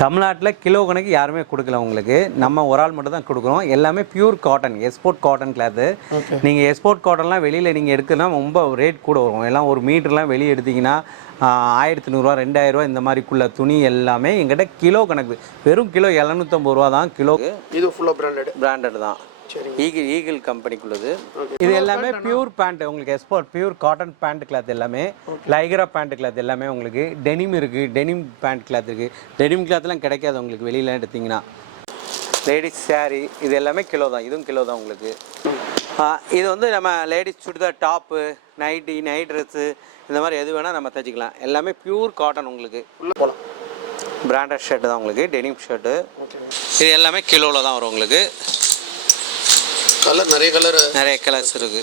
தமிழ்நாட்டில் கிலோ கணக்கு யாருமே கொடுக்கல உங்களுக்கு. நம்ம ஒரு ஆள் மட்டும் தான் கொடுக்குறோம். எல்லாமே pure cotton export cotton cloth நீங்கள் எக்ஸ்போர்ட் காட்டன்லாம் வெளியில் நீங்கள் எடுக்கணும்னா ரொம்ப ரேட் கூட வரும். எல்லாம் ஒரு மீட்டர்லாம் வெளியே எடுத்தீங்கன்னா ஆயிரத்தி நூறுரூவா ரெண்டாயிரரூவா இந்த மாதிரிக்குள்ள துணி எல்லாமே எங்கிட்ட கிலோ கணக்கு. வெறும் கிலோ எழுநூற்றம்பது ரூபா தான் கிலோ. இது ஃபுல்லாக பிராண்டட் பிராண்டட் தான். ஈகிள் ஈகிள் கம்பெனிக்குள்ளது இது எல்லாமே பியூர் பேண்ட் உங்களுக்கு export pure cotton pant cloth எல்லாமே லைக்ரா பேண்ட் கிளாத் எல்லாமே உங்களுக்கு டெனிம் இருக்கு டெனிம் பேண்ட் கிளாத் இருக்கு. டெனிம் கிளாத்லாம் கிடைக்காது உங்களுக்கு வெளியில எடுத்தீங்கன்னா. லேடிஸ் saree இது எல்லாமே கிலோ தான் இதுவும் கிலோ தான் உங்களுக்கு. இது வந்து நம்ம ladies churidar top nightie night dress இந்த மாதிரி எது வேணால் நம்ம தைச்சிக்கலாம். எல்லாமே பியூர் காட்டன் உங்களுக்கு. உள்ளே போகலாம் பிராண்டட் ஷர்ட் தான் உங்களுக்கு டெனிம் ஷர்ட்டு இது எல்லாமே கிலோவில் தான் வரும் உங்களுக்கு. கலர் நிறைய கலர் நிறைய கலர்ஸ் இருக்கு.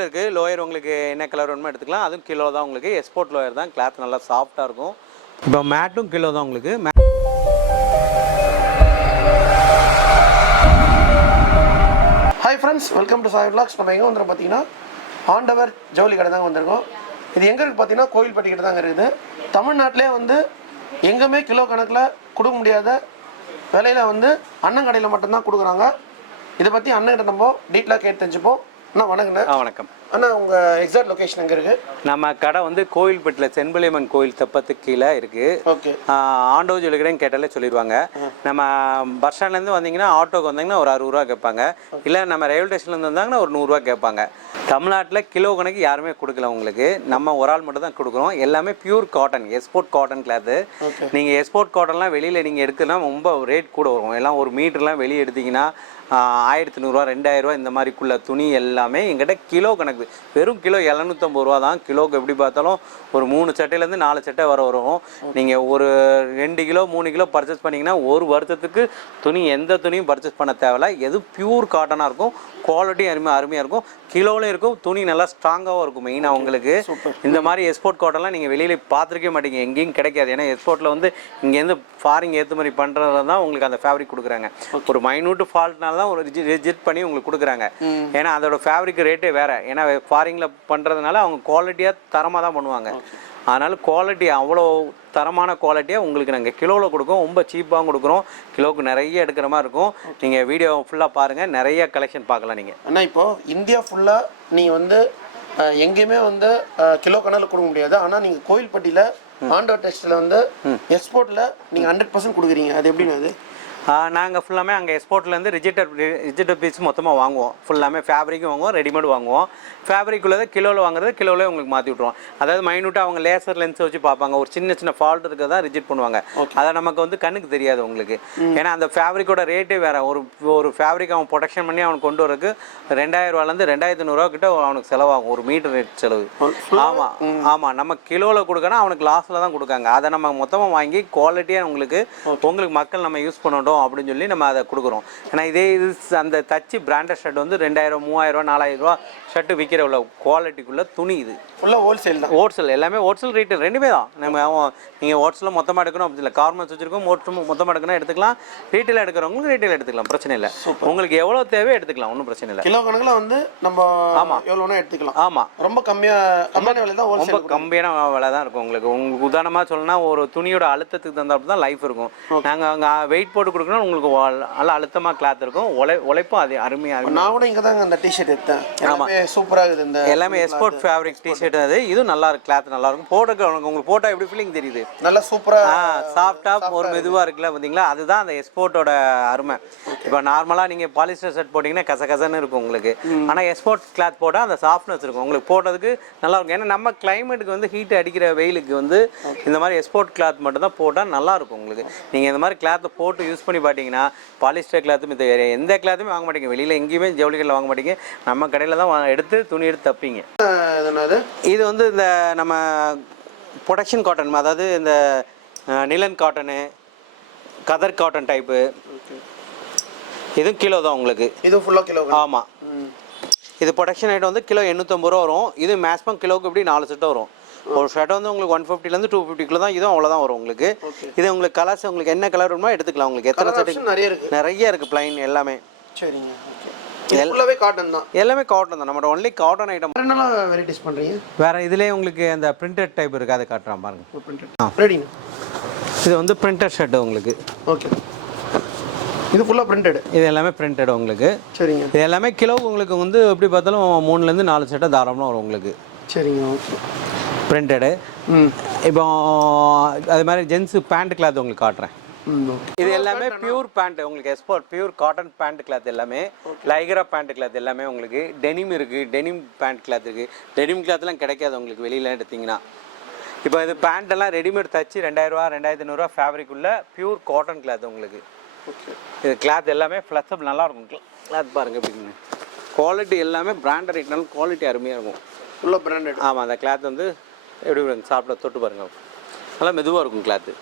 இருக்கு. லோயர் உங்களுக்கு என்ன கலர் வேணுமோ எடுத்துக்கலாம். அதுவும் கிலோ தான் உங்களுக்கு. எக்ஸ்போர்ட் லோயர் தான். கிளாத் நல்லா சாஃப்டாக இருக்கும். இப்போ மேட்டும் கிலோ தான் உங்களுக்கு. Hi friends welcome to Sai vlogs. நம்ம எங்கே வந்துடும் பார்த்தீங்கன்னா ஆண்டவர் ஜவுளி கடை தாங்க வந்திருக்கோம். இது எங்கே இருக்குது பார்த்தீங்கன்னா கோயில்பட்டி கிட்ட தாங்க இருக்குது. தமிழ்நாட்டிலே வந்து எங்கேயுமே கிலோ கணக்கில் கொடுக்க முடியாத விலையில வந்து அண்ணன் கடையில் மட்டும்தான் கொடுக்குறாங்க. இதை பற்றி அண்ணன்கிட்ட நம்ம டீட்டெயிலாக கேட்டு தெரிஞ்சுப்போம். அண்ணா வணக்கம் ஆ வணக்கம். அண்ணா உங்கள் எக்ஸாக்ட் லொக்கேஷன் எங்கே இருக்குது நம்ம கடை வந்து கோயில்பட்டியில் செண்பலியம்மன் கோயில் தெப்பத்துக்கு கீழே இருக்குது ஓகே ஆண்டோ ஜொலிக்கடைன்னு கேட்டாலே சொல்லிடுவாங்க. நம்ம பஸ் ஸ்டாண்ட்லேருந்து வந்தீங்கன்னா ஆட்டோக்கு வந்தீங்கன்னா ஒரு அறுபது ரூபா கேட்பாங்க. இல்லை நம்ம ரயில்வே ஸ்டேஷன்லேருந்து வந்தாங்கன்னா ஒரு நூறுரூவா கேட்பாங்க. தமிழ்நாட்டில் கிலோ கணக்கு யாருமே கொடுக்கல உங்களுக்கு. நம்ம ஒரு ஆள் மட்டும் தான் கொடுக்குறோம். எல்லாமே pure cotton export cotton cloth நீங்கள் எக்ஸ்போர்ட் காட்டன்லாம் வெளியில் நீங்கள் எடுக்கணும்னா ரொம்ப ரேட் கூட வரும். எல்லாம் ஒரு மீட்டர்லாம் வெளியே எடுத்தீங்கன்னா ஆயிரத்தி நூறுரூவா ரெண்டாயிரரூவா இந்த மாதிரிக்குள்ள துணி எல்லாமே எங்கிட்ட கிலோ கணக்கு வெறும் கிலோ எழுநூற்றம்பது ரூபா தான். கிலோக்கு எப்படி பார்த்தாலும் ஒரு மூணு சட்டையிலேருந்து நாலு சட்டை வர வரும். நீங்கள் ஒரு ரெண்டு கிலோ மூணு கிலோ பர்ச்சேஸ் பண்ணிங்கன்னா ஒரு வருஷத்துக்கு துணி எந்த துணியும் பர்ச்சேஸ் பண்ண தேவையில்ல. எது பியூர் காட்டனாக இருக்கும் குவாலிட்டி அருமையாக அருமையாக இருக்கும். கிலோவிலும் இருக்கும் துணி நல்லா ஸ்ட்ராங்காகவும் இருக்கும் மெயினாக உங்களுக்கு. இந்த மாதிரி எக்ஸ்போர்ட் காட்டன்லாம் நீங்கள் வெளியில் பார்த்துருக்கவே மாட்டீங்க. எங்கேயும் கிடைக்காது. ஏன்னா எக்ஸ்போர்ட்டில் வந்து இங்கேருந்து ஃபாரின் ஏற்றுமதி பண்ணுறது தான் உங்களுக்கு அந்த ஃபேப்ரிக் கொடுக்குறாங்க. ஒரு மைனூட் ஃபால்ட்னால தான் ஒரு ரிஜிட் பண்ணி உங்களுக்கு கொடுக்குறாங்க. ஏன்னா அதோட ஃபேப்ரிக் ரேட்டே வேறு. ஏன்னா ஃபாரினில் பண்ணுறதுனால அவங்க குவாலிட்டியாக தரமாக தான் பண்ணுவாங்க. அதனால் குவாலிட்டி அவ்வளோ தரமான குவாலிட்டியாக உங்களுக்கு நாங்கள் கிலோவில் கொடுக்கோம் ரொம்ப சீப்பாகவும் கொடுக்குறோம். கிலோவுக்கு நிறைய எடுக்கிற மாதிரி இருக்கும். நீங்கள் வீடியோ ஃபுல்லாக பாருங்கள் நிறைய கலெக்ஷன் பார்க்கலாம் நீங்கள் அண்ணா இப்போ இந்தியா ஃபுல்லாக நீங்கள் வந்து எங்கேயுமே வந்து கிலோ கணக்கில் கொடுக்க முடியாது. ஆனால் நீங்கள் கோயில்பட்டியில் ஆண்டவர் டெஸ்ட்டில் வந்து எக்ஸ்போர்ட்டில் நீங்கள் ஹண்ட்ரட் பர்சன்ட் கொடுக்குறீங்க. அது எப்படின்னா அது? நாங்கள் ஃபுல்லாமே அங்கே எக்ஸ்போர்ட்லேருந்து ரிஜிட்டர் ரிஜிட்டர் பீஸ் மொத்தமாக வாங்குவோம். ஃபுல்லாமே ஃபேப்ரிக்கும் வாங்குவோம் ரெடிமேட் வாங்குவோம். ஃபேப்ரிக் உள்ளதை கிலோவில் வாங்குறது கிலோவில் உங்களுக்கு மாற்றி விட்ருவோம் அதாவது மைனூட்டாக அவங்க லேசர் லென்ஸ் வச்சு பார்ப்பாங்க. ஒரு சின்ன சின்ன ஃபால்ட் இருக்கிறதா ரிஜிட் பண்ணுவாங்க. அதை நமக்கு வந்து கண்ணுக்கு தெரியாது உங்களுக்கு. ஏன்னா அந்த ஃபேப்ரிக்கோட ரேட்டே வேறு. ஒரு ஒரு ஃபேப்ரிக் அவன் ப்ரொடக்ஷன் பண்ணி அவனுக்கு கொண்டு வரக்கு ரெண்டாயிரம் ரூபாலேருந்து ரெண்டாயிரத்தி நூறுரூவா கிட்ட அவனுக்கு செலவாகும். ஒரு மீட்டர் ரேட் செலவு ஆமாம் ஆமாம் நம்ம கிலோவில் கொடுக்கணும் அவனுக்கு லாஸில் தான் கொடுக்காங்க. அதை நம்ம மொத்தமாக வாங்கி குவாலிட்டியாக உங்களுக்கு உங்களுக்கு மக்கள் நம்ம யூஸ் பண்ணட்டும் அப்படின்னு சொல்லி நம்ம அதை கொடுக்குறோம். ஏன்னா இதே இது அந்த தச்சு பிராண்டட் ஷர்ட் வந்து ரெண்டாயிரம் மூவாயிரம் நாலாயிரம் ரூபா ஷர்ட்டு விற்கிற உள்ள குவாலிட்டிக்குள்ள துணி இது. ஃபுல்லாக ஹோல்சேல் தான். ஹோல்சேல் எல்லாமே ஹோல்சேல் ரேட்டு ரெண்டுமே தான். நம்ம நீங்கள் ஹோல்சேலில் மொத்தமாக எடுக்கணும் அப்படி இல்லை கார்மெண்ட்ஸ் வச்சிருக்கோம் மொத்தம் மொத்தமாக எடுக்கணும் எடுத்துக்கலாம் ரீட்டைல் எடுக்கிறவங்களுக்கு ரீட்டைல் எடுத்துக்கலாம் பிரச்சனை இல்லை. உங்களுக்கு எவ்வளோ தேவையோ எடுத்துக்கலாம் ஒன்றும் பிரச்சனை இல்லை. கிலோ கணக்கில் வந்து நம்ம எவ்வளோ வேணால் எடுத்துக்கலாம். ஆமாம் ரொம்ப கம்மியாக கம்மியான விலை தான் ரொம்ப ஹோல்சேல் கம்மியான விலை தான் இருக்கும் உங்களுக்கு. உங்களுக்கு உதாரணமாக சொல்லணும்னா ஒரு துணியோட அழுத்தத்துக்கு தகுந்தாப்புல தான் லைஃப் இருக்கும். நாங்கள் அங்கே வெயிட் போட்டு கொடுக்கணும் உங்களுக்கு நல்லா அழுத்தமாக கிளாத் இருக்கும். உழை உழைப்பும் அது அருமையாக நான் கூட இங்கே தாங்க அந்த டிஷர்ட் எடுத்தேன். எல்லாமே சூப்பராக இருக்குது இந்த எல்லாமே எக்ஸ்போர்ட் ஃபேப்ரிக் டிஷர்ட் அது. இதுவும் நல்லா இருக்கு கிளாத் நல்லா இருக்கும். போட்டுக்க உனக்கு உங்களுக்கு போட்டால் எப்படி ஃபீலிங் தெரியுது? நல்லா சூப்பராக ஆ சாஃப்டா ஒரு மெதுவாக இருக்குல்ல பார்த்தீங்களா? அதுதான் அந்த எக்ஸ்போர்ட்டோட அருமை. இப்போ நார்மலாக நீங்கள் பாலிஸ்டர் ஷர்ட் போட்டிங்கன்னா கசகசன்னு இருக்கும் உங்களுக்கு. ஆனால் எக்ஸ்போர்ட் கிளாத் போட்டால் அந்த சாஃப்ட்னஸ் இருக்கும். உங்களுக்கு போட்டதுக்கு நல்லா இருக்கும். ஏன்னா நம்ம கிளைமேட்டுக்கு வந்து ஹீட் அடிக்கிற வெயிலுக்கு வந்து இந்த மாதிரி எக்ஸ்போர்ட் கிளாத் மட்டும் தான் போட்டால் நல்லா இருக்கும் உங்களுக்கு. நீங்கள் இந்த மாதிரி கிளாத்தை போட்டு யூஸ் பண்ணி பார்த்தீங்கன்னா பாலிஸ்டர் கிளாத்தும் இது வேற எந்த கிளாத்துமே வாங்க மாட்டீங்க. வெளியில் எங்கேயுமே ஜவுளிகளில் வாங்க மாட்டீங்க. நம்ம கடையில் தான் எடுத்து துணி எடுத்து தப்பீங்க. இது வந்து இந்த நம்ம ப்ரொடக்ஷன் காட்டன் அதாவது இந்த நிலன் காட்டனு கதர் காட்டன் டைப்பு இதுவும் கிலோ தான் உங்களுக்கு. இது ஃபுல்லாக கிலோ. ஆமாம் இது ப்ரொடக்ஷன் ஐட்டம் வந்து கிலோ எண்ணூற்றம்பது ரூபா வரும். இது மேக்ஸிமம் கிலோவுக்கு எப்படி நாலு செட்டு வரும். ஒரு ஷர்ட் வந்து உங்களுக்கு ஒன் ஃபிஃப்டிலேருந்து டூ ஃபிஃப்டிக்குள்ள தான் இதுவும் அவ்வளோதான் வரும் உங்களுக்கு. இது உங்களுக்கு கலர்ஸ் உங்களுக்கு என்ன கலர் வேணுமோ எடுத்துக்கலாம் உங்களுக்கு. எத்தனை செட்டு நிறைய இருக்குது நிறைய இருக்குது ப்ளைன் எல்லாமே. சரிங்க ஃபுல்லாகவே காட்டன் தான். எல்லாமே காட்டன் தான். நம்மளோட ஒன்லி காட்டன் ஐட்டம் என்னெல்லாம் வெரைட்டிஸ் பண்ணுறீங்க வேறு இதுலேயே உங்களுக்கு அந்த பிரிண்டட் டைப் இருக்குது அதை காட்டுறான் பாருங்க. பிரிண்டட் இது வந்து பிரிண்டர் ஷர்ட்டு உங்களுக்கு. ஓகே இது ஃபுல்லாக பிரிண்டட் இது எல்லாமே பிரிண்டட் உங்களுக்கு. சரிங்க. இது எல்லாமே கிலோவுக்கு உங்களுக்கு வந்து எப்படி பார்த்தாலும் மூணுலேருந்து நாலு சட்டை தாராளமாக வரும் உங்களுக்கு. சரிங்க ஓகே பிரிண்டடு இப்போ அது மாதிரி ஜென்ஸு பேண்ட் கிளாத் உங்களுக்கு காட்டுறேன். இது எல்லாமே பியூர் பேண்ட் உங்களுக்கு export pure cotton pant cloth எல்லாமே லைக்ரா பேண்ட் கிளாத் எல்லாமே உங்களுக்கு டெனிம் இருக்குது டெனிம் பேண்ட் கிளாத் இருக்குது டெனிம் கிளாத்லாம் கிடைக்காது உங்களுக்கு வெளியில் எடுத்தீங்கன்னா. இப்போ இது பேண்ட் எல்லாம் ரெடிமேட் தச்சு ரெண்டாயிரரூவா ரெண்டாயிரத்தி ஐநூறுரூவா ஃபேப்ரிக் உள்ள பியூர் காட்டன் கிளாத் உங்களுக்கு. இது கிளாத் எல்லாமே ஃப்ளெக்சபிள் நல்லா இருக்கும். கிளாத் பாருங்க எப்படின்னு குவாலிட்டி எல்லாமே பிராண்டட் ரேட்னாலும் குவாலிட்டி அருமையாக இருக்கும். ஃபுல்லாக பிராண்டட் ஆமாம் அந்த கிளாத் வந்து எப்படி பாருங்க சாப்பிட தொட்டு பாருங்க. நல்லா மெதுவாக இருக்கும் கிளாத்து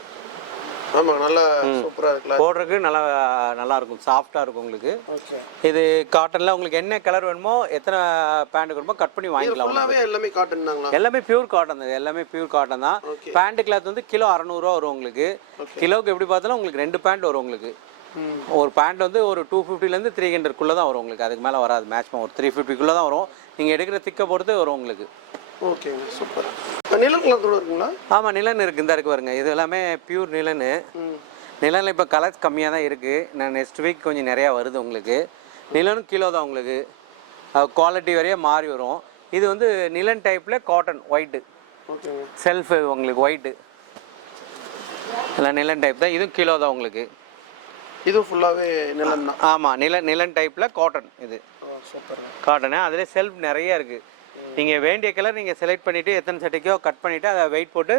ஆமாம் நல்லா சூப்பராக இருக்குல்ல போடுறதுக்கு நல்லா நல்லா இருக்கும். சாஃப்டாக இருக்கும் உங்களுக்கு. ஓகே இது காட்டனில் உங்களுக்கு என்ன கலர் வேணுமோ எத்தனை பேண்ட் வேணுமோ கட் பண்ணி வாங்கிக்கலாம் எல்லாமே காட்டன் தாங்களா? எல்லாமே பியூர் காட்டன் தான். எல்லாமே பியூர் காட்டன் தான். பேண்ட் கிளாத் வந்து கிலோ அறநூறுவா வரும் உங்களுக்கு. கிலோவுக்கு எப்படி பார்த்தாலும் உங்களுக்கு ரெண்டு பேண்ட் வரும் உங்களுக்கு. ஒரு பேண்ட் வந்து ஒரு டூ ஃபிஃப்டிலேருந்து த்ரீ ஹண்ட்ரட்குள்ளே தான் வரும் உங்களுக்கு. அதுக்கு மேலே வராது. மேக்ஸிமம் ஒரு த்ரீ ஃபிஃப்டிக்குள்ளே தான் வரும். நீங்கள் எடுக்கிற திக்கை பொறுத்து வரும் உங்களுக்கு. ஓகேங்க சூப்பர். இப்போ கலர் இருக்குங்களா ஆமாம் நிலன் இருக்குது இந்த இருக்கு பாருங்க. இது எல்லாமே பியூர் நிலனு. நிலனில் இப்போ கலர்ஸ் கம்மியாக தான் இருக்குது நான் நெக்ஸ்ட் வீக் கொஞ்சம் நிறையா வருது உங்களுக்கு. நிலனும் கிலோ தான் உங்களுக்கு. குவாலிட்டி வரைய மாறி வரும். இது வந்து நிலன் டைப்பில் காட்டன் ஒயிட்டு செல்ஃப் உங்களுக்கு ஒயிட்டு இல்லை நிலன் டைப் தான். இதுவும் கிலோ தான் உங்களுக்கு. இது ஃபுல்லாகவே நிலம் தான். ஆமாம் நில நிலன் டைப்பில் காட்டன் இது. காட்டனு அதில் செல்ஃப் நிறைய இருக்குது நீங்கள் வேண்டிய கலர் நீங்கள் செலக்ட் பண்ணிவிட்டு எத்தனை சட்டைக்கோ கட் பண்ணிவிட்டு அதை வெயிட் போட்டு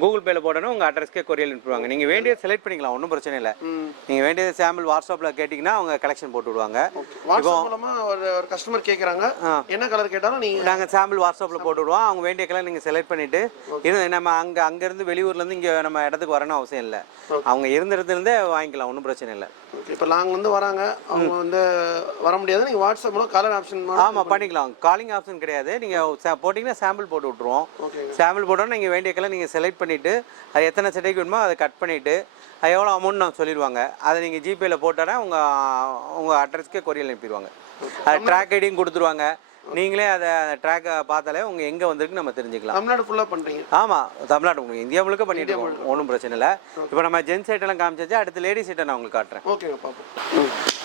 கூகுள் பேல போட்டோன்னா உங்கள் அட்ரஸ்க்கே கொரியல் அனுப்புவாங்க நீங்கள் வேண்டியதை செலக்ட் பண்ணிக்கலாம் ஒன்றும் பிரச்சனை இல்லை. நீங்கள் வேண்டியது சாம்பிள் வாட்ஸ்அப்பில் கேட்டிங்கன்னா அவங்க கலெக்ஷன் போட்டு விடுவாங்க. மூலமா ஒரு ஒரு கஸ்டமர் கேட்குறாங்க. என்ன கலர் கேட்டாலும் நீங்க நாங்கள் சாம்பிள் வாட்ஸ்அப்பில் போட்டு விடுவோம். அவங்க வேண்டிய கலர் நீங்கள் செலக்ட் பண்ணிவிட்டு இது நம்ம அங்கே அங்கேருந்து வெளியூர்லேருந்து இங்கே நம்ம இடத்துக்கு வரணும் அவசியம் இல்லை. அவங்க இருந்த இடத்துலேருந்தே வாங்கிக்கலாம் ஒன்றும் பிரச்சனை இல்லை. இப்போ நாங்கள் வந்து வராங்க. அவங்க வந்து வர முடியாது. நீங்கள் வாட்ஸ்அப் மூலம் கலர் ஆப்ஷன் ஆமாம் பண்ணிக்கலாம். காலிங் ஆப்ஷன் கிடையாது. நீங்கள் போட்டிங்கன்னா சாம்பிள் போட்டு விட்ருவோம் ஓகேங்க. சாம்பிள் போட்டோன்னா நீங்கள் வேண்டிய கலர் நீங்கள் செலக்ட் பண்ணிவிட்டு அது எத்தனை சட்டைக்கு வேணுமோ அதை கட் பண்ணிவிட்டு அது எவ்வளோ அமௌண்ட் நான் சொல்லிடுவாங்க அதை நீங்கள் ஜிபேயில் போட்டோன்னா உங்கள் உங்கள் அட்ரஸ்க்கே கொரியல் அனுப்பிடுவாங்க. அது ட்ராக் ஐடியும் கொடுத்துருவாங்க. நீங்களே அதை ட்ராக்கை பார்த்தாலே உங்கள் எங்கே வந்திருக்கு நம்ம தெரிஞ்சுக்கலாம். தமிழ்நாடு ஃபுல்லாக பண்ணுறீங்க ஆமாம் தமிழ்நாடு உங்களுக்கு இந்தியா முழுக்க பண்ணிட்டு ஒன்றும் பிரச்சனை இல்லை. இப்போ நம்ம ஜென்ஸ் ஐட்டெல்லாம் காமிச்சாச்சு அடுத்து லேடிஸ் ஐட்டம் நான் உங்களுக்கு காட்டுறேன். ஆ,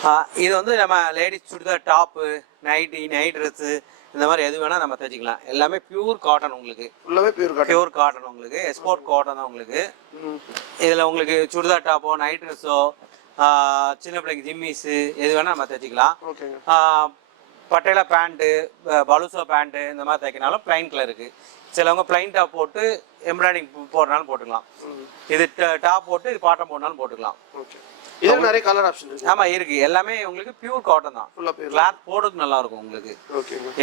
இது வந்து நம்ம ladies churidar top nightie night dress இந்த மாதிரி எது வேணால் நம்ம தைச்சிக்கலாம் எல்லாமே பியூர் காட்டன் உங்களுக்கு. ஃபுல்லாகவே பியூர் காட்டன் பியூர் காட்டன் உங்களுக்கு. எக்ஸ்போர்ட் காட்டன் தான் உங்களுக்கு. இதில் உங்களுக்கு சுடிதார் டாப்போ நைட் ட்ரெஸ்ஸோ சின்ன பிள்ளைக்கு ஜிம்மிஸு எது வேணால் நம்ம தைச்சிக்கலாம் பட்டேலா பேண்ட்டு பலுசோ பேண்ட்டு இந்த மாதிரி தைக்கினாலும் பிளைன் கலர் இருக்குது சிலவங்க பிளைன் டாப் போட்டு எம்ப்ராய்டிங் போடுறனாலும் போட்டுக்கலாம். இது டாப் போட்டு இது பாட்டம் போடனாலும் போட்டுக்கலாம். ஓகே. இதில் நிறைய கலர் ஆப்ஷன் இருக்கு. ஆமாம் இருக்குது எல்லாமே உங்களுக்கு பியூர் காட்டன் தான். ஃபுல்லாக பியூர் கிளாத் போடுறதுக்கு நல்லா இருக்கும் உங்களுக்கு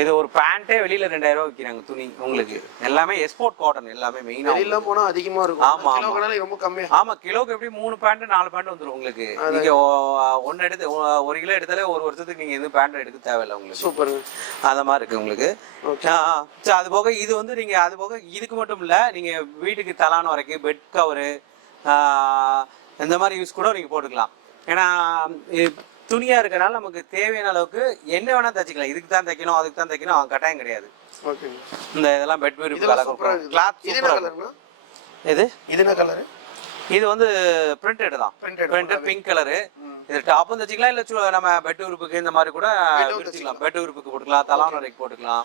இது ஒரு பேண்ட்டே வெளியில ரெண்டாயிரம் ரூபாய் விற்கிறாங்க துணி உங்களுக்கு. எல்லாமே எக்ஸ்போர்ட் காட்டன் எல்லாமே மெயினாக வெளியில போனால் அதிகமாக இருக்கும். ஆமா, ரொம்ப கம்மியாக ஆமா கிலோக்கு எப்படி மூணு பேண்ட் நாலு பேண்ட் வந்துரும் உங்களுக்கு. நீங்க ஒன்னு எடுத்து ஒரு கிலோ எடுத்தாலே ஒரு வருஷத்துக்கு நீங்க எதுவும் பேண்ட் எடுக்க தேவையில்லை உங்களுக்கு. சூப்பருங்க. அந்த மாதிரி இருக்கு உங்களுக்கு. அது போக இது வந்து நீங்க அது போக இதுக்கு மட்டும் இல்ல நீங்க வீட்டுக்கு தலான வரைக்கும் பெட் கவரு இந்த மாதிரி யூஸ் கூட நீங்க போட்டுக்கலாம். ஏன்னா இது துணியா இருக்கனால நமக்கு தேவையான அளவுக்கு என்ன வேணா தைச்சிக்கலாம். இதுக்கு தான் தைக்கணும் அதுக்கு தான் தைக்கணும் கட்டாயம் கிடையாது. இந்த இதெல்லாம் பெட் இருக்குது. கிளாத் இது இது என்ன கலரு இது வந்து பிரிண்டட் தான். பிரிண்டட் பிங்க் கலரு இது டாப்பும் தச்சுக்கலாம் இல்ல நம்ம பெட் உறுப்புக்கு இந்த மாதிரி கூட விரிச்சுக்கலாம் பெட் உறுப்புக்கு போட்டுக்கலாம் தலான வரைக்கும் போட்டுக்கலாம்.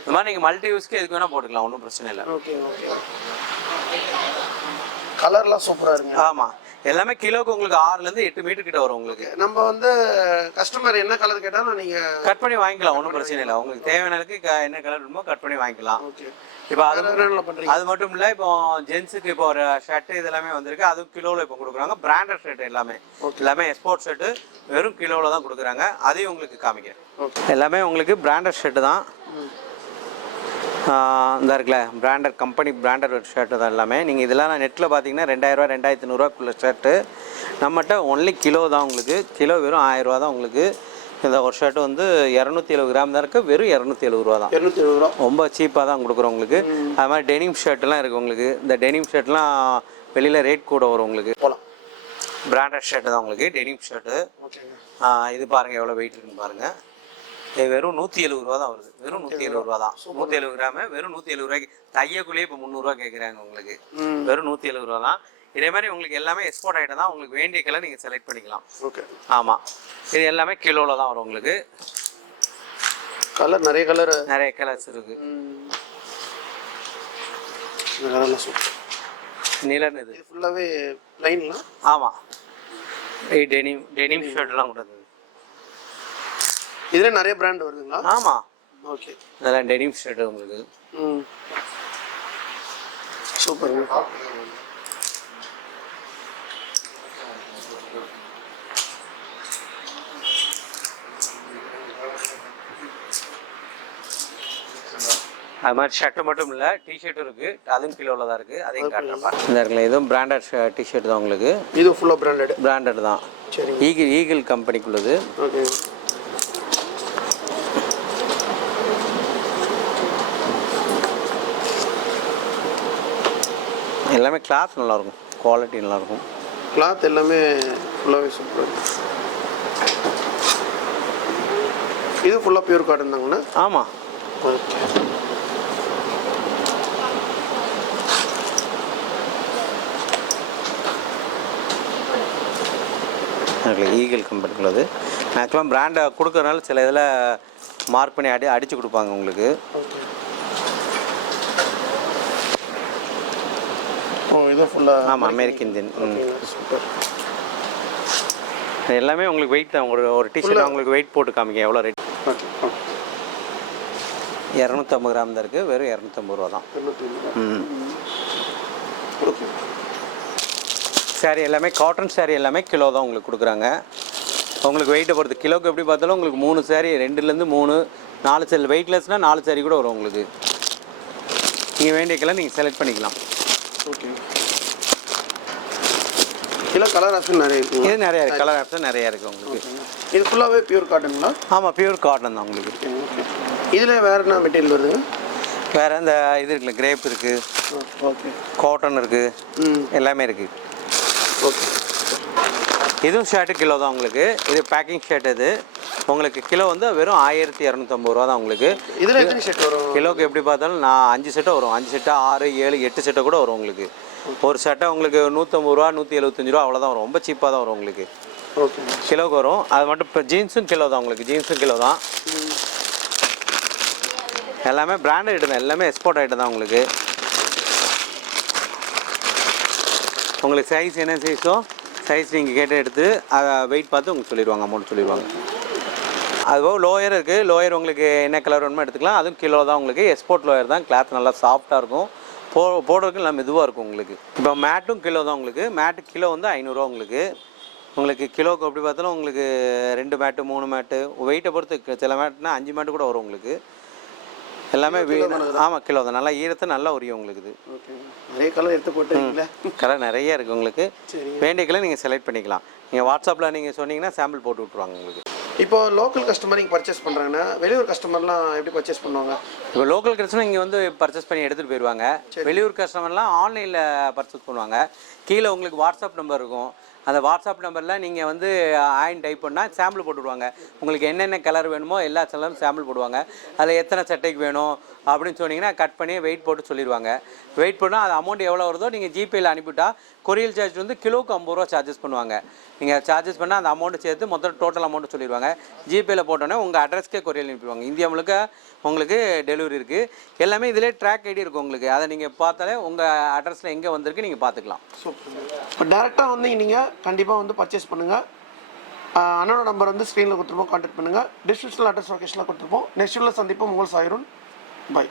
இந்த மாதிரி நீங்க மல்டி யூஸ்க்கு எதுக்கு வேணா போட்டுக்கலாம் ஒன்றும் பிரச்சனை இல்லை. கலர்லாம் சூப்பராக இருக்குங்க. ஆமா. எல்லாமே கிலோக்கு உங்களுக்கு ஆறுல இருந்து எட்டு மீட்டர் கிட்ட வரும் உங்களுக்கு. நம்ம வந்து கஸ்டமர் என்ன கலர் கேட்டாலும் நீங்கள் கட் பண்ணி வாங்கிக்கலாம் ஒன்றும் பிரச்சனை இல்லை. உங்களுக்கு தேவையான அளவுக்கு க- என்ன கலர் வேணுமோ கட் பண்ணி வாங்கிக்கலாம். ஓகே இப்போ அது அது மட்டும் இல்லை இப்போ ஜென்ஸுக்கு இப்போ ஒரு ஷர்ட் இது எல்லாமே வந்திருக்கு. அதுவும் கிலோவில் இப்போ கொடுக்குறாங்க. பிராண்டட் ஷர்ட் எல்லாமே. எல்லாமே எக்ஸ்போர்ட் ஷர்ட்டு வெறும் கிலோவில் தான் கொடுக்குறாங்க. அதையும் உங்களுக்கு காமிக்கிறேன். எல்லாமே உங்களுக்கு பிராண்டட் ஷர்ட்டு தான். இந்த இருக்குல்ல பிராண்டட் கம்பெனி பிராண்டட் ஷர்ட்டு தான் எல்லாமே. நீங்கள் இதெல்லாம் நெட்டில் பார்த்தீங்கன்னா ரெண்டாயிரரூவா ரெண்டாயிரத்தி நூறுரூவாக்குள்ள ஷர்ட்டு நம்மகிட்ட ஒன்லி கிலோ தான் உங்களுக்கு. கிலோ வெறும் ஆயிரரூவா தான் உங்களுக்கு. இந்த ஒரு ஷர்ட் வந்து இரநூத்தி எழுபது கிராம் தான் இருக்குது வெறும் இரநூத்தி எழுபது ரூபா தான். இரநூத்தி எழுபது ரூபா. ரொம்ப சீப்பாக தான் கொடுக்குறோம் உங்களுக்கு. அது மாதிரி டெனிம் ஷர்ட்லாம் இருக்குது உங்களுக்கு. இந்த டெனிம் ஷர்ட்லாம் வெளியில் ரேட் கூட வரும் உங்களுக்கு. போகலாம் பிராண்டட் ஷர்ட்டு தான் உங்களுக்கு டெனிம் ஷர்ட்டு ஓகேங்க. இது பாருங்கள் எவ்வளோ வெயிட் இருக்குன்னு பாருங்கள் வெறும் நூற்றி எழுபது ரூபா தான் வருது. வெறும் நூற்றி எழுபது ரூபா தான். நூற்றி எழுபது கிராமு வெறும் நூற்றி எழுபது ரூபாய்க்கு தையக்குள்ளேயே இப்போ முந்நூறுரூவா கேட்குறாங்க உங்களுக்கு. ம். வெறும் நூற்றி எழுபது ரூபா தான். இதே மாதிரி உங்களுக்கு எல்லாமே எக்ஸ்போர்ட் ஐட்டம் தான். உங்களுக்கு வேண்டிய கலர் நீங்கள் செலக்ட் பண்ணிக்கலாம். ஓகே. ஆமாம் இது எல்லாமே கிலோவில் தான் வரும் உங்களுக்கு. கலர் நிறைய கலர். நிறைய கலர்ஸ் சூப்பர் நிலன் இது. ஃபுல்லாகவே லைன்லாம் ஆமாம் டெனிம் டெனிம் ஷர்ட்லாம் கூட இதில் நிறைய பிராண்ட் வருதுங்களா? ஆமாம் ஓகே இதெல்லாம் டெனிம் ஷர்ட் உங்களுக்கு. ம். சூப்பர். அது மாதிரி ஷர்ட்டு மட்டும் இல்லை டிஷர்ட்டும் இருக்குது அதுவும் கிலோவில் தான் இருக்குது அதையும் காட்டுறப்பா இந்த இருக்குல்ல இதுவும் பிராண்டட் டிஷர்ட் தான் உங்களுக்கு. இது ஃபுல்லாக பிராண்டட் பிராண்டட் தான். சரி ஈகிள் ஈகிள் கம்பெனிக்குள்ளது ஓகே எல்லாமே கிளாத் நல்லாயிருக்கும் குவாலிட்டி நல்லாயிருக்கும் கிளாத் எல்லாமே ஃபுல்லாகவே சூப்பர் இது ஃபுல்லாக பியூர் காட்டன் தாங்கண்ணா? ஆமாம் ஓகே ஈகிள் கம்பெனிக்குள்ளது மேக்ஸிமம் பிராண்டை கொடுக்கறனால சில இதில் மார்க் பண்ணி அடி அடித்து கொடுப்பாங்க உங்களுக்கு ஓகே ஓ இது ஃபுல்லாக ஆமாம் அமெரிக்கன் சூப்பர் இது எல்லாமே உங்களுக்கு வெயிட் தான். ஒரு ஒரு டிஷர்ட் உங்களுக்கு வெயிட் போட்டு காமிக்க எவ்வளோ ரேட் ஓகே இரநூத்தம்பது கிராம் தான் இருக்குது வெறும் இரநூத்தம்பது ரூபா தான். ம். சாரி எல்லாமே காட்டன் சாரி எல்லாமே கிலோ தான் உங்களுக்கு கொடுக்குறாங்க. உங்களுக்கு வெயிட்டை பொறுத்து கிலோக்கு எப்படி பார்த்தாலும் உங்களுக்கு மூணு சாரி ரெண்டுலேருந்து மூணு நாலு சாரி வெயிட்லெஸ்னால் நாலு சாரி கூட வரும் உங்களுக்கு. நீங்கள் வேண்டியக்கெல்லாம் நீங்கள் செலக்ட் பண்ணிக்கலாம். ஓகே இதில் கலர் ஆப்ஷன் நிறைய இருக்குங்க இது நிறையா இருக்குது கலர் ஆப்ஷன் நிறையா இருக்குது உங்களுக்கு. இது ஃபுல்லாகவே பியூர் காட்டனுங்களா ஆமாம் பியூர் காட்டன் தான் உங்களுக்கு. இதில் வேறு என்ன மெட்டீரியல் வருதுங்க வேறு இந்த இது இருக்குல்ல கிரேப் இருக்குது ஓகே காட்டன் இருக்குது எல்லாமே இருக்குது ஓகே இதுவும் ஷர்ட்டு கிலோ தான் உங்களுக்கு. இது பேக்கிங் ஷர்ட் இது. உங்களுக்கு கிலோ வந்து வெறும் ஆயிரத்தி இரநூத்தம்பது ரூபா தான் உங்களுக்கு. இதில் எத்தனை ஷர்ட் வரும்? கிலோக்கு எப்படி பார்த்தாலும் நான் அஞ்சு செட்டை வரும். அஞ்சு செட்டை ஆறு ஏழு எட்டு செட்டை கூட வரும் உங்களுக்கு. ஒரு சட்டை உங்களுக்கு நூற்றம்பது ரூபா நூற்றி எழுபத்தஞ்சு ரூபா அவ்வளோதான் வரும். ரொம்ப சீப்பாக தான் வரும் உங்களுக்கு. ஓகே கிலோக்கு வரும். அது மட்டும் இப்போ ஜீன்ஸும் கிலோ தான் உங்களுக்கு. ஜீன்ஸும் கிலோ தான். எல்லாமே பிராண்டட் ஐட்டம் தான். எல்லாமே எக்ஸ்போர்ட் ஐட்டம் தான் உங்களுக்கு. உங்களுக்கு சைஸ் என்ன சைஸோ சைஸ் நீங்கள் கேட்டு எடுத்து அதை வெயிட் பார்த்து உங்களுக்கு சொல்லிடுவாங்க அமௌண்ட் சொல்லிடுவாங்க. அதுபோக லோயர் இருக்குது லோயர் உங்களுக்கு என்ன கலர் வேணுமோ எடுத்துக்கலாம். அதுவும் கிலோ தான் உங்களுக்கு. எக்ஸ்போர்ட் லோயர் தான். கிளாத் நல்லா சாஃப்டாக இருக்கும். போ போடுறதுக்கு நல்லா மெதுவாக இருக்கும் உங்களுக்கு. இப்போ மேட்டும் கிலோ தான் உங்களுக்கு. மேட்டு கிலோ வந்து ஐநூறுரூவா உங்களுக்கு. உங்களுக்கு கிலோக்கு எப்படி பார்த்தாலும் உங்களுக்கு ரெண்டு மேட்டு மூணு மேட்டு வெயிட்டை பொறுத்து சில மேட்னா அஞ்சு மேட்டு கூட வரும் உங்களுக்கு. எல்லாமே ஆமாம் கிலோ தான். நல்லா ஈரத்தை நல்லா உரியும் உங்களுக்கு இது. நிறைய கலர் எடுத்து போட்டுருக்கீங்களா? கலர் நிறைய இருக்குது உங்களுக்கு. வேண்டிய கலர் நீங்கள் செலக்ட் பண்ணிக்கலாம். நீங்கள் வாட்ஸ்அப்பில் நீங்கள் சொன்னீங்கன்னா சாம்பிள் போட்டு விட்ருவாங்க உங்களுக்கு. இப்போ லோக்கல் கஸ்டமர் இங்கே பர்ச்சேஸ் பண்ணுறாங்கன்னா வெளியூர் கஸ்டமர்லாம் எப்படி பர்ச்சேஸ் பண்ணுவாங்க? இப்போ லோக்கல் கஸ்டமர் இங்கே வந்து பர்ச்சேஸ் பண்ணி எடுத்துகிட்டு போயிடுவாங்க வெளியூர் கஸ்டமர்லாம் ஆன்லைனில் பர்ச்சேஸ் பண்ணுவாங்க. கீழே உங்களுக்கு வாட்ஸ்அப் நம்பர் இருக்கும். அந்த வாட்ஸ்அப் நம்பரில் நீங்கள் வந்து ஆயின் டைப் பண்ணால் சாம்பிள் போட்டு விடுவாங்க உங்களுக்கு என்னென்ன கலர் வேணுமோ எல்லா கலரும் சாம்பிள் போடுவாங்க. அதில் எத்தனை சட்டைக்கு வேணும்? அப்படின்னு சொன்னீங்கன்னா கட் பண்ணி வெயிட் போட்டு சொல்லிடுவாங்க. வெயிட் பண்ணால் அது அமௌண்ட் எவ்வளோ வருதோ நீங்கள் ஜிபேயில் அனுப்பிவிட்டா கொரியல் சார்ஜ் வந்து கிலோவுக்கு ஐம்பது ரூபா சார்ஜஸ் பண்ணுவாங்க. நீங்கள் சார்ஜஸ் பண்ணால் அந்த அமௌண்ட்டு சேர்த்து மொத்தம் டோட்டல் அமௌண்ட் சொல்லிடுவாங்க. ஜிபேயில் போட்டோன்னே உங்கள் அட்ரஸ்க்கே கொரியல் அனுப்பிடுவாங்க. இந்தியா முழுக்க உங்களுக்கு டெலிவரி இருக்குது எல்லாமே இதிலே ட்ராக் ஐடி இருக்கும் உங்களுக்கு. அதை நீங்கள் பார்த்தாலே உங்கள் அட்ரஸில் எங்கே வந்திருக்கு நீங்கள் பார்த்துக்கலாம். இப்போ டேரெக்டாக வந்து நீங்கள் கண்டிப்பாக வந்து பர்ச்சேஸ் பண்ணுங்கள் அண்ணனோட நம்பர் வந்து ஸ்க்ரீனில் கொடுத்துருப்போம். கான்டாக்ட் பண்ணுங்கள் டிஸ்கிரிப்ஷனில் அட்ரஸ் லொக்கேஷனில் கொடுத்துருப்போம். நெக்ஸ்ட் வீடியோவில் சந்திப்போம் உங்கள் சாயிரும் பை